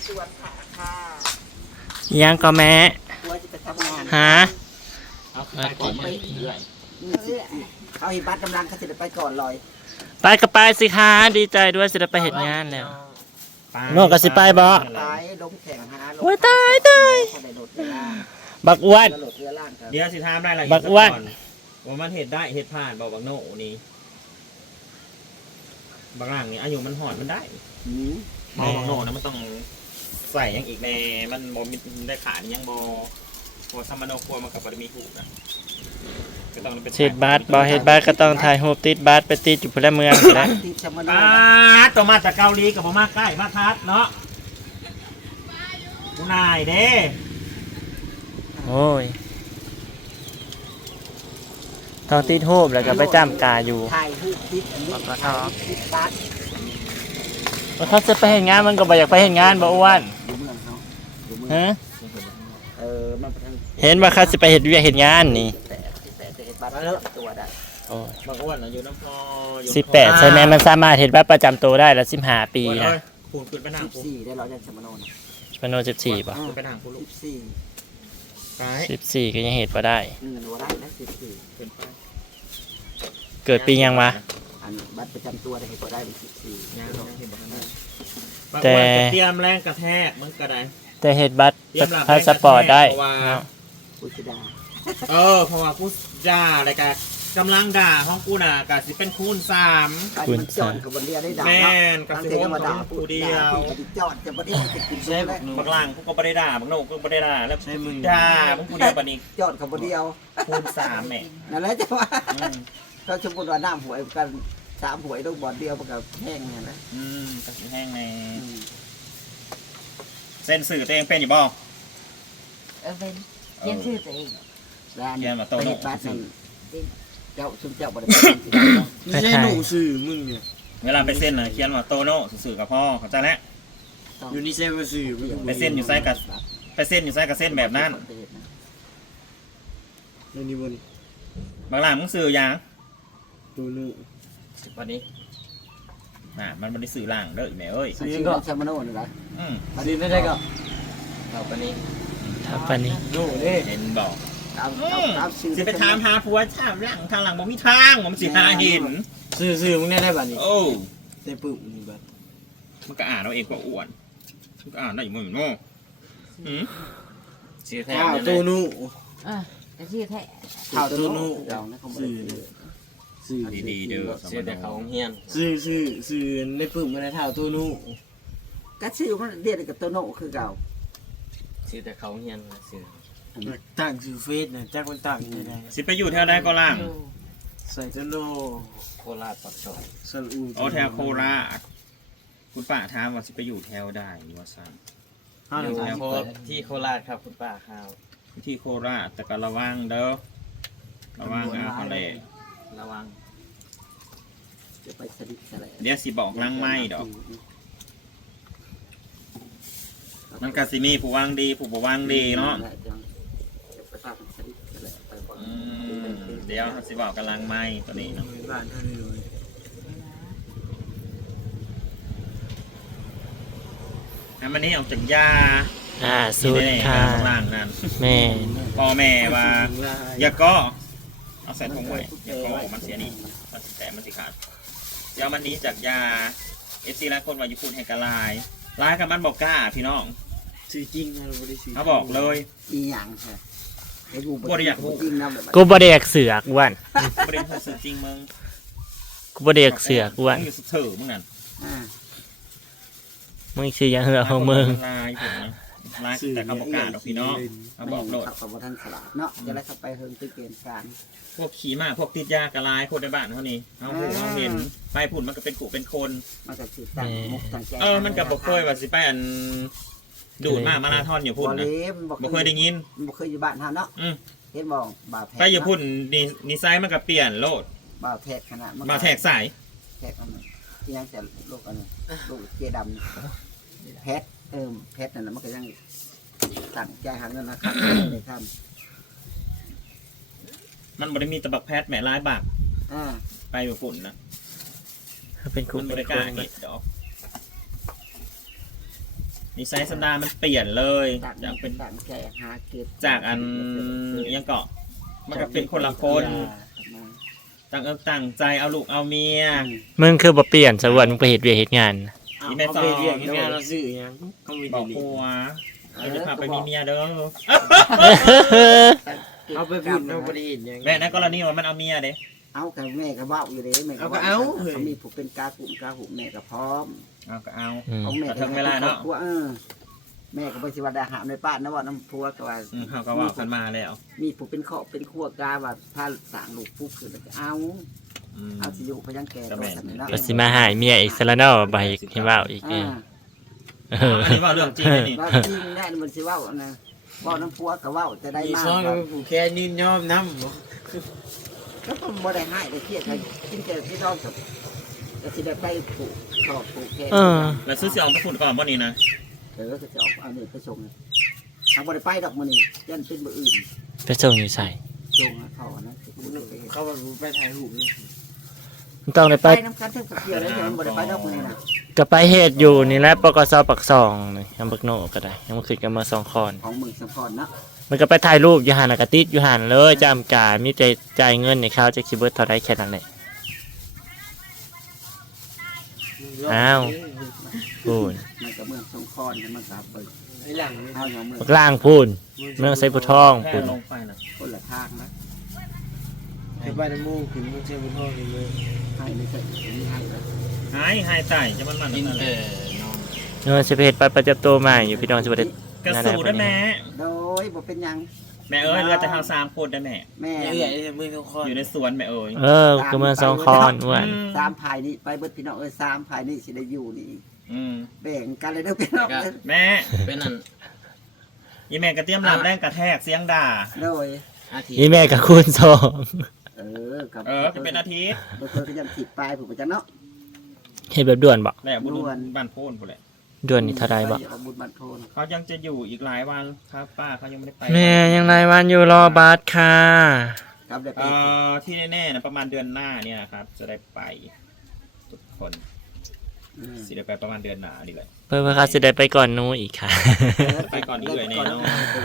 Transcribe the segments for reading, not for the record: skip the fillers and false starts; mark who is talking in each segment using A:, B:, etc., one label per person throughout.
A: สวนค่ะค่ะ
B: ยังก็แม่
A: กลัวจะไปทำงาน
B: หา
C: เอาไปก่อนไปเรื่อย
A: เขาเห็นบัตรกำลังเขาจะไปก่อนลอย
B: ไปก็ไปสิคะดีใจด้วยสิได้ไปเห็นงานแล้ว โน่ก็สิไปบ่
A: ตายล้มแข่งหา
B: โอ้ยตาย
A: เขาได้โดดเรือล่าง
B: บักอ้วน
A: โดดเรือล่างครับ
C: เดี๋ยวสิทามได้ละ
B: บักอ้วน
C: ว่ามันเห็ดได้เห็ดผ่านบอกบักโน่นี่บางร่างนี่อายุมันหอดมันได้บอกบักโน่นะมันต้องใส่ยังอีกในมันบอมีได้ขานี่ยังบอพอซัมมโนครัวมันกับบารมีถูกนะก็ต้องเป็น
B: เฮ็ดบัตรบ่เฮ็ดบัตรก็ต้องถ่ายรูปติดบัตรไปติดอยู่พลเมืองแหล้ว
A: ติดชะมโน
C: ป้าตัวมาจากเกาหลีกับบ่มาใกล้มาทัดเนาะกูนายเด้
B: โอ้ยต้องติดรูปแล้วก็ไปจ้ำกาอยู่
A: ถ่ายรูปติดอันนี้
B: ปกติ
A: ถ่ายรูปติดบัตร
B: ว่าเขาจะไปเห็นงานมันก็บ่อยากไปเห็นงานบ่อ้วน
A: อยู่เมืองเขาอยู่เมือง
B: ฮะ
A: มันเป็นทาง
B: เห็นว่าเขาสิไปเฮ็ดเวียกเฮ็ดงานนี่
A: แต่เห็นบัตรเลอะตัวได้
B: โอ้ย
C: บางอ้วนอยู่น้ำพออยู่
B: 18ใช่ไหมมันสามารถเฮ็ดบัตรประจำตัวได้แล้ว15 ปี
C: อ้วน
B: นะ
C: เอ้ยพูนขึ้นไปนั่งพูน
A: 14ได้ร้อยยันชะมโนนะ
B: มโน14ป่ะ
C: ขึ้นไปนั่งพูนลูก
A: 14
C: ไป
B: 14ก็ยังเฮ็ดบ่ได้
A: เงินว่าได้นะ14
C: ขึ้นไป
B: เกิดปียังวะ
A: อันบัตรประจำตัวได้เห็นว่าได้เป็น14
C: ย่างเห็นบ่ทันได้
B: แต่
C: บางอ้วนก็เตรียมแรงกระแทกมันก็ได้
B: แต่เฮ็ดบัตร
C: เตรียมหลัง
B: พาสปอร์ตได้
C: เพราะว่า
B: เนาะ
A: พุทธดา
C: เพราะว่ากูด่าอะไรกันกำลังด่าห้องกูน่ะกะสิเป็นคูณ3
A: อันมันจอดกับบนเรือได้ด่า
C: แม่น
A: กั
C: กั
A: บบ
C: สิ
A: เสีย
C: โฮ
A: ง
C: ม
A: มาด่า
C: กูเดียว
A: จอดจะบ่ได้จะกินใช่ไหม
C: บางหลังกูก็บ่ได้ด่าบางโน่กูก็บ่ได้ด่าแล้วด่ามึงกูเดียวปานนี้
A: จอดกับบนเดียว
C: คูณ3แม่
A: นั่นแหละจะว่า
C: อืม
A: เขาชมกันว่าน้ำหวยกัน3หวยต้องบ่อนเดียวมันก็แห้งไงนะ
C: กะสิแห้งในเส้นสื่อตัวเองเป็นอยู่บ่
D: เป็นเขียนชื่อตัวเอง
A: ร้าน
C: เขียนมาโต๊ะ
A: ไป
C: โน่
A: เฮ็ดบ้านนั่นเจ้าชุมเจ้าบ่ได้
E: ไม่ใช่หนูสื่อมึงเนี่ย
C: เวลาไปเส้นน่ะเขียนว่าโตโน่สื่อกับพ่อเข้าใจแล้ว
E: อยู่นี่ใช่ว่าสื่อมึง
C: ไปเส้นอยู่ไซกับไปเส้นอยู่ไซกับเส้นแบบนั้น
E: ในนี้วัน
C: บางหลังมึงสื่อหยัง
E: ตัวนู้
C: วันนี้มันบ่ได้สื่อหลังเด้อแม่เอ้ย
A: มันชื่อว่าชามโนนี่ล่ะ
C: อืม
E: สื่อได้ก็
C: เอาปานนี้
B: ถ้าปานนี้
E: หนูเด้
C: เห็นบอก
A: ตามชื่อ
C: สิไปถามหาผัวถามหลังทางหลังบ่มีทางมันสิหาเห็น
E: สื่อมึงได้บัดนี้
C: โอ้
E: ได้ปึ๊บนี่บัด
C: มันก็อ่านเอาเองก็อ้วนมันก็อ่านได้อยู่เหมือนโง่ชื่อแท้
E: ข้าวตัวนู้
D: แต่ชื่อแท้
E: ข้าวตัวนู้
A: เรานะเขาบ่
E: สื่อ
A: ได้
E: สื่อ
C: ดีๆเด้อ
F: ชื่อแต่เขาเฮียน
E: สื่อได้ปึ๊บมาได้เท่าตัวนู้
A: ก็ชื่อมันเรียกกับโตโน่คือเก่า
F: ชื่อแต่เขาเฮียนชื่อ
E: ต่างสื่อเฟซนะแจ็คมันต่างยังไง
C: สิไปอยู่แถวใดก็ล่าง
E: ใส่ตัวนู้
F: โคราชปักซอย
E: สลู
C: โอ้แถวโคราชคุณป้าถามว่าสิไปอยู่แถวใดว่าซั่น
E: ห้าหนึ่ง
F: โคที่โคราชครับคุณป้าข้าว
C: ที่โคราชแต่ก็ระวังเด้อระวังอะไร
F: ระวัง
A: จะไปสนิทอะไร
C: เดี๋ยวสิบอกลังไม้ดอก มันก็สิมีผู้วางดีผู้บ่วางดีเนาะ
A: จะไปพาไปสนิทอะไรไปก่อน
C: เดี๋ยวสิบอกกำลังไม้ตัวนี้เนาะ
E: บ้านเท่านี้เลย
C: ให้มันนี้ออกจากยา
B: สุด
C: แน่
B: ค่ะ
C: ข้างล่างนั่น
B: แม่
C: พ่อแม่ว่าอย่าก็เอาใส่ถุงไว้อย่าก็มันเสียนี่มันสิแต่มันสิขาดเดี๋ยวมันนี้จากยาFC หลายคนว่าอยู่พูดให้กะลายลายกับมันบอกกล้าพี่น้อง
E: สื่อจริงนะเราไม่ได้สื่อ
C: เขาบอกเลย
A: อีหยังค่ะไอ้กู
C: บ่ได้อยากรู้
A: จริงนะแบบ
B: กูบ่ได้อยากเสือกอ้วน
C: ประเด็นคือสื่อจริงมึง
B: กูบ่ได้อยากเสือกอ้วน
C: มึงอยู่เถื่อมึงนั่น
B: มึงสิยังเหือของมึง
C: ลายผมนะลายแต่เขาบอกกล้าดอกพี่น้องเขาบอกโลด
A: ขับกับท่านสลัดเนาะจะได้ขับไปเฮิงตึกเกณฑ์การ
C: พวกขี่ม้าพวกติดยากระลายคนในบ้านเขานี่เอาหูเอาเห็นไปผุ่นมันก็เป็นกูเป็นคน
A: มาจากจิตตั้งมุกตั้งใจ
C: มันกับบอกเคยว่าสิไปอันดูดมาราธอนอยู่พุ่นนะบอกเคยได้ยิน
A: บ่เคยอยู่บ้านเฮาเนาะ
C: อืม
A: เห็นบ่บ่าวแทก
C: ไปอยู่พุ่นนิสัยมันก็เปลี่ยนโลด
A: บ่าวแทกขนาด
C: มาแทกสาย
A: แทกอันนั้นที่ยังแต่ลูกอันนั้นลูกเจดำแพทแพทนั่นน่ะมันก็ยังตั้งใจหาเงินนะครับได้ท
C: มันบริมีตะบักแพทย์แหม่ร้ายบาก
A: ำ
C: ไปอยู่พุ่นนะ
B: เป็นกู
C: มันบ
B: เป็น
C: ริ
B: ค
C: กล้าน เห็ดดอกนิสัยสันดานมันเปลี่ยนเลย
A: ต่าง
C: จากเป็น
A: ต่างใจหาเก็บ
C: จากอันยังเกาะมันก็เป็นคนละคนต่างต่างใจเอาลูกเอาเมีย
B: มึงคือบ่เปลี่ยนสวรรค์มึงไปเฮ็ดเวียกเฮ็ดงาน
C: อีแม่
E: เอา
C: ซอ
E: ไปเรียกงานเราซื้อยังก็มี
C: บอก
E: ดี
C: ผัวเราจะพาไปมีเมียเด้อ
E: เอาไปพูดเอาไปเห็นยัง
C: แม่ในกรณีว่ามันเอาเมียเด้
A: เอากับแม่ก็เว้าอยู่เด้แม่ก็เขามีผู้เป็นกาหุ่มแม่ก็พร้อม
C: เอาก็เอา
A: เอาแม่
C: ถึงเวลาเนาะ
A: แม่ก็บ่สิว่าได้หาในป้านนะว่าน้ำพัวก็ว่า
C: เขาก็ว่ากันมาแล้ว
A: มีผู้เป็นข้อเป็นขั้วกาว่าถ้าสร้างลูกปุ๊บคือเอาสิอยู่พยังแก่ต่อกันเนาะ
B: ก็สิมาหายเมียอีกซะแล้วเนาะบ่ให้เว้าอีก
C: อันนี้ว่าเรื่องจริงนี่
A: ว่าจริงแน่มันสิเว้านะเว้าน้ำพัวก็เว้าจะได้
E: มี
A: มา
E: ซ้อน
A: ก
E: กับผู้แค่ยืนยอมน้ำ
A: ก็ต้องบ่ได้ให้ได้เครียดให้กินแต่ที่ต้องกับก็สิได้ไปผูกขอบผูกแขน
C: แล้วซื้อเสี่ยวไปฝุ่นก่อนบ่นี่นะ
A: ก็จะออกเอานี่ไปส่งทางบ่ได้ไปดอกมื้อนี้ยันเป็นมื้ออื่น
B: ไปส่งอยู่ไส
A: ส่งเขานะ
E: เขาแบบไปถ่ายรูปนี่
B: มันต้องได้
A: ไป
B: ไป
A: น้ำกันเท่ากับเกี่ยวแล้วแต่มันบ่ได้ไปดอกมื้อนี้นะ
B: ก็ไปเฮ็ดอยู่นี่แหละปกสปักซองนี่ยังบักโนก็ได้ยังบ่ขึ้นกันมา2คอน
A: ของมึงสำคัญเนาะ
B: มันก็ไปถ่ายรูปอยู่หันกะติดอยู่หันเลยจำกามีแต่จ่ายเงินในเขาจะคิดเบิร์เท่าไรแค่นั้นแหละพูน
A: มันก็เมืองสงขลามันก็เปิด
E: ไอ้หลัง
A: เฮาอย่างเมือง
B: บักล่างพูนเมืองไซบุทอง
C: แค่
B: พูน
C: ลงไปนะ
A: คนละทางนะ
E: ไอ้บ้านมูขึ้นมูเจ้าบุญทองนี่เลย
A: ให้ไม่ใช่มีให้แล้ว
C: หายใจจะมัน
F: กิน
C: นั่นแห
F: แต่
C: ละ
F: นอน
B: เงินสิไปเฮ็ดไปประจับตัวใหม่อยู่พี่น้องสิบ่ได้
C: กระสูได้แม่
A: โดยบ่เป็นหยัง
C: แม่เอ้ยเรือจะทาง3คนได้แม่
A: แม่
E: เอื่อยมือทุกคน
C: อยู่ในสวนแม่เอ้ย
B: ก็เมืองสองคอนอ้วน
A: 3ภายนี้ไปเบิดพี่น้อง3ภายนี้สิได้อยู่นี่แบ่งกันเลยเด้อพี่น้อง
C: แม่
F: เป็นนั่น
C: อีแม่กระเทียมลำแรงกระแทกเสียงด่า
A: โดย
F: อาทิต
B: นี่
F: ย์
B: แม่กับคุณสอง
A: กับ
C: จะเป็นอาทิตย์
A: บ่เคยก็ยังผิดปลายผู้ประจันเนาะ
B: เฮ็ดแบบด่วนบ่
C: แหละบุรุษบ้านโพนพุ่นแหละ
B: ด่วนนี่เท่าไรบ่
A: บุญบันโทน
C: เขายังจะอยู่อีกหลายวันครับป้าเขายังไม่ได้ไป
B: แม่ยังรายวันอยู่รอบัสค่ะ
A: ครับได้ไป
C: ที่แน่ๆนะประมาณเดือนหน้าเนี่ยนะครับ จะได้ไปทุกคนสิได้ไปประมาณเดือนหน้าดีเลย
B: เพื่อเขาสิได้ไปก่อนหนูอีกค่ะ
C: ไปก่อนนี้เลยแน่นอน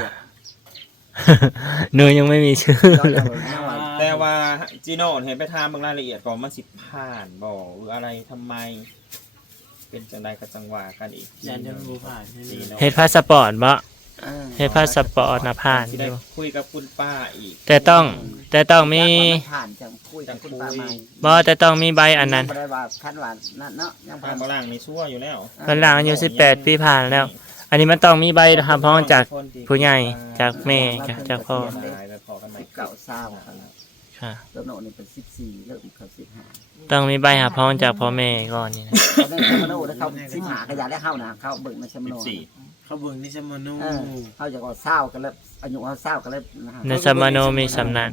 B: หนูยังไม่มีชื่อ
C: แต่ว่าจีโน่เห็นไปทำบางรายละเอียดก่อนมันสิผ่านบอกหรืออะไรทำไม เป็นจังใดกับจังหวะกันอีก
E: ยันจะไม่ผ่านให้ดี
B: เฮ็ดพาสปอร์ตบ่เฮ็ดพาสปอร์ตนะผ่าน
C: ที่
B: อ
C: ได้
B: ยู่
C: คุยกับคุณป้าอีก
B: แต่ต้องมี
A: ผ่านจังคุยกับคุณป้าใหม่
B: บ่แต่ต้องมีใบอันนั้น
A: บ่ได้ว่าคันว่านั่นเนาะยัง
C: ป้าบล่างนี่ชั่วอยู่แล้ว
B: ตอนหลังอายุ18 ปีผ่านแล้ว อันนี้มันต้องมีใบรับรองจากผู้ใหญ่จากแม่จากพ่อ
C: แล้วพอกันใหม่
A: เก่าเศร้า
B: ค่ะ
A: ตัวโนนี่เป็น14เริ่มเข้า15
B: ต้องมีใบรับรองจากพ่อแม่ก่อนนี่นะ
A: ได้ชมโนแล้วเขา15ก็อยากได้เข้านะเขาเบิ่งในชมโน
C: 14
E: เขาเบิ่งนี่ชมานู
A: เขาจะก็เศร้ากันแล้วอายุเขาเศร้ากันแล้ว
B: ในสมโนมีสำนัก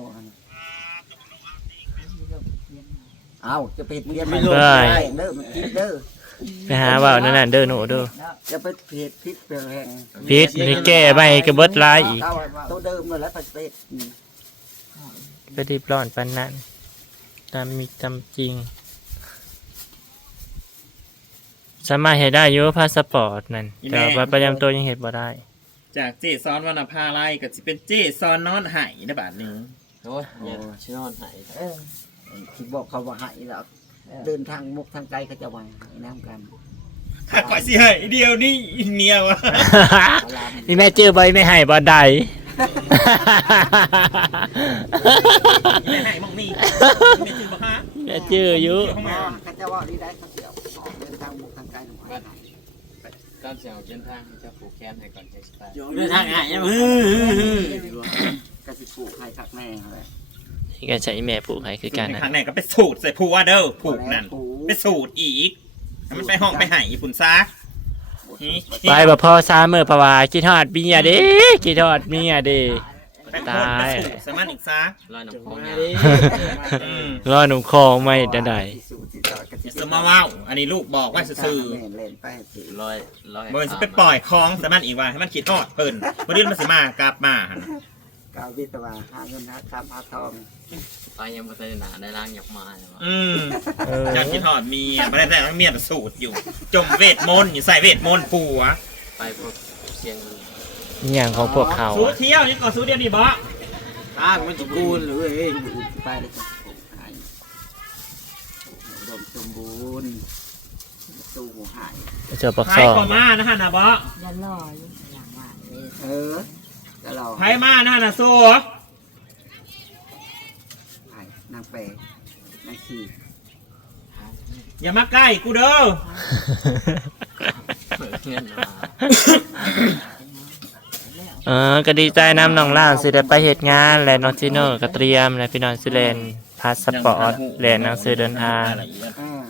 A: เอาจะไปเรียน
B: ได้
A: เด้อมันคิดเด้อ
B: ไปหาว่าวนั่นน่ะเด้อหนูเด้อ
A: จะไปเพจพิษเปลืองแหง
B: พิษนี่แก้ใบกระเบิดลายอีก
A: ตัวเดิมเลยแล้วไปเป็ด
B: ไปรีบร้อนปานนั้นตามมีตามจริง สามารถเฮ็ดได้อยู่พาสปอร์ตนั่นแต่ว่าบัตรประจำตัวยังเฮ็ดบ่ได้
C: จากเจซ้อนวรรณภาไล่ก็จะเป็นเจซ้อนนอนไหในบาทหนึ่ง
F: โอ้ยเนี่ยชินอนหาย
A: ที่บอกเขาว่าหายแล้วเดินทางมุกทางไกลเขาจะวางน้ำกัน
C: ข้าก่อยสิให้เดียวนี่เนียวะ
B: นี่แม่จื้อใบไม่ให้บ่ได้
C: ไม่ให้มองนี่ไม่จืดบ่ฮะ
B: แม่จื้ออยู่
A: เขาจะว่าดีได้เขาเสียวเดินทางมุกทางไกลหน่อย
F: ก่อนเสียงเดินทางจะผูกแขนให้ก่อนจะไป
E: เดินทางหายยัง
A: กระสิปลูกให้คักแม่เลย
B: นี่ก็ใช้แม่ปลูกให้คือกันนะ
C: ครั้งไหนก็ไปสูตรใส่ผัวเด้อผูกนั่นไปสูตรอีกมันไปห้องไปให้ปุ่นซาก
B: ไปบ่พอซาเมื่อเพราะว่าคิดฮอดเมียเด้คิดฮอดเมียเด้
C: ตายสมันอีกซาก
F: ลอยน้ำคลอง
E: มา
F: เนี่ย
E: ดิ
B: รอหนุ่มคองไม่ได้
C: สมาว้าวอันนี้ลูกบอกว่าซื่อ
A: เล่นไปสิ
F: ลอย
C: เบอร์สิไปปล่อยคลองสมันอีกว่าให้มันคิดฮอดเพิ่นวันนี้มันสิมากลับมา
A: กกาววิศวะหาเงินหาคำหาทอง
F: ไปยังบ่ได้หนาได้ร่างอยากมาเลยวะ
B: เออ
C: จากกินทอดเมียไม่ได้แต่เมียแต่สูตรอยู่ จมเวทมนต์อยู่ใส่เวทมนต์ผัว
F: ไปพวกเสียง
B: อหย่างของพวกเขา
C: สู้
B: อะ
C: เที่ยวนี่ก่อนสู้เดียวนี่บ่
E: อ้างมันจะกูลเลย
A: ไปเลยจ้ะหายอุดมสมบูรณ์ตู้หูหาย
B: เจอปัก
C: ไผ
B: ซอง
C: ก็มานะฮะนะบ่
D: ยันลอยอย่างว่าเลย
A: เออก็รอ
C: ไผมานะฮะนะสู้
A: หายนางเปรนางขี่
C: อย่ามาใกล้กูเด้อ
F: เปิดเงินมา
B: ก็ดีใจนำน้องล่าสิได้ไปเหตุงานและน้องจิโน่ก็เตรียมและพี่น้องสิเลนพาสปอร์ตและหนังสือเดินทาง
A: อ่า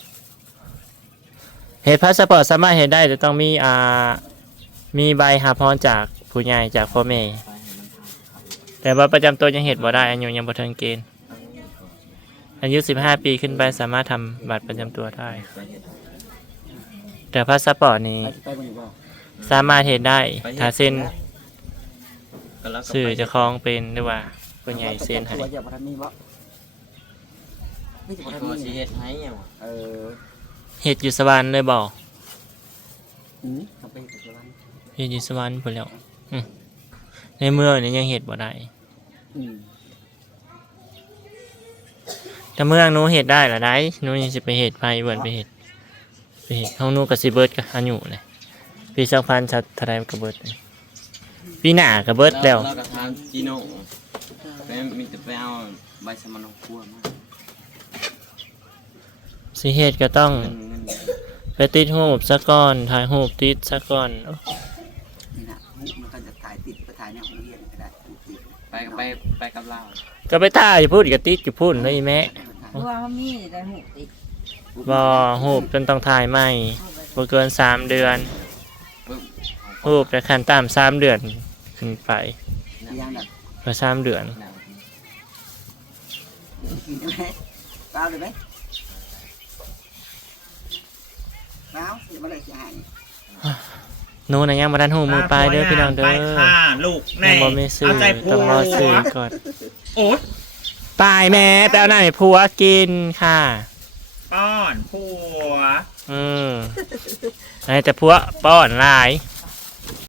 B: เหตุพาสปอร์ตสามารถเห็นได้แต่ต้องมีใบหาพรจากผู้ใหญ่จากพ่อแม่
F: ไปให้มันทำเขา
B: แต่ว่าประจำตัวยังเห็นบ่ได้อายุยังบ่ถึงเกณฑ์อายุ15 ปีขึ้นไปสามารถทำบัตรประจำตัวได้
F: ไปเฮ็ด
B: แต่พาสปอร์ตนี้
A: ไปบนบ่
B: สามารถเห็นได้ถ้าเส้น
F: ก็แล้วก็
B: สื่อ
F: ไป
B: เจะคล้าของเป็นหรือว่าผู้ใหญ่เส้นให้
A: ตัวจะพัฒนีบ่ไม่จะพัฒ
F: ตัวสิ
A: นี
F: เฮ็ดให้หยังวะ
A: เออ
B: เฮ็ดอยู่สวรรค์เลยบ่
A: เขาไปปัจจุบัน
B: เฮ็ดอยู่สวรรค์พุ่นแล้วในเมืองนี่ยังเฮ็ดบ่ได้
A: อืม
B: ถ้าเมืองหนูเฮ็ดได้ล่ะได้หนูยังสิไปเฮ็ดไปเบิ่นไปเฮ็ดของหนูก็สิเบิดก็อายุเลยปี2000ชัดเท่าใดก็เบิดเลยปีหน้าก็เบิดแล้ว
F: เราก็ทานจีโน่ไปมีแต่ไปเอาใบสมานครัวมา
B: สิเฮ็ดก็ต้อง
F: เงิน
B: ไปติดรูปซะก่อนถ่ายรูปติดซะก่อนโอ้
A: นี่นะมันก็จะถ่ายติดไปถ่ายในห้องเรียนก็ได้ติด
F: ไปกับเรา
B: ก็ไปถ่ายอยู่พูดก็ติดอยู่พูดเลยแม่
D: เพราะว่าเขามีแต่หูติด
B: บ่รูปจนต้องถ่ายใหม่บ่เกิน3 เดือน
F: ปึ๊บ
B: รูปแต่ขั้นต่ำ3 เดือนขึ้นไป
A: ยังแบบ
B: ก็3 เดือน
A: กินได้ไหมเปล่าเลยไหมเปล่าเดี๋ยวมาเลยจะหาย
B: หนูน่ะยังบ่ทันฮู้มือปลายเด้อพี่น้องเด้อ
C: ไปฆ่าลูกแน่
B: ยังบ่มีซื้อ
C: เอาใจผั
B: ต้องรอซื้อ
C: ว
B: ก่อน
C: โอ๊ย
B: ปลายแม่ไปเอาหน้าให้ผัวกินค่ะ
C: ป้อนผัว
B: ให้แต่ผัวป้อนหลาย